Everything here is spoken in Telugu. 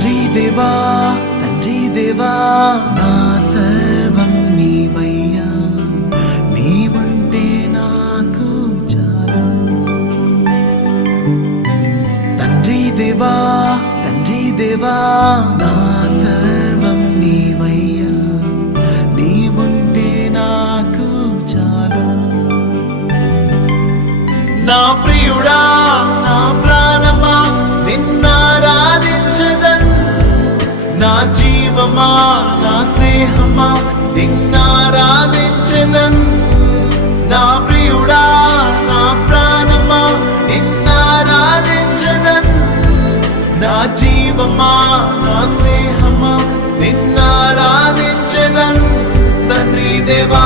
తండ్రి దేవా నా సర్వం నీవయ్యా, నీవుంటే నాకు చాలు. తండ్రి దేవా నా సర్వం నీవయ్యా, నీవుంటే నాకు చాలు. నా ప్రియుడా నా ప్రాణమా నిన్నారాధించదన్, నా జీవమా నా స్నేహమా నిన్నారాధించదన్. నా ప్రియుడా నా ప్రాణమా నిన్నారాధించదన్, నా జీవమా నా స్నేహమా నిన్నారాధించదన్. తండ్రి దేవా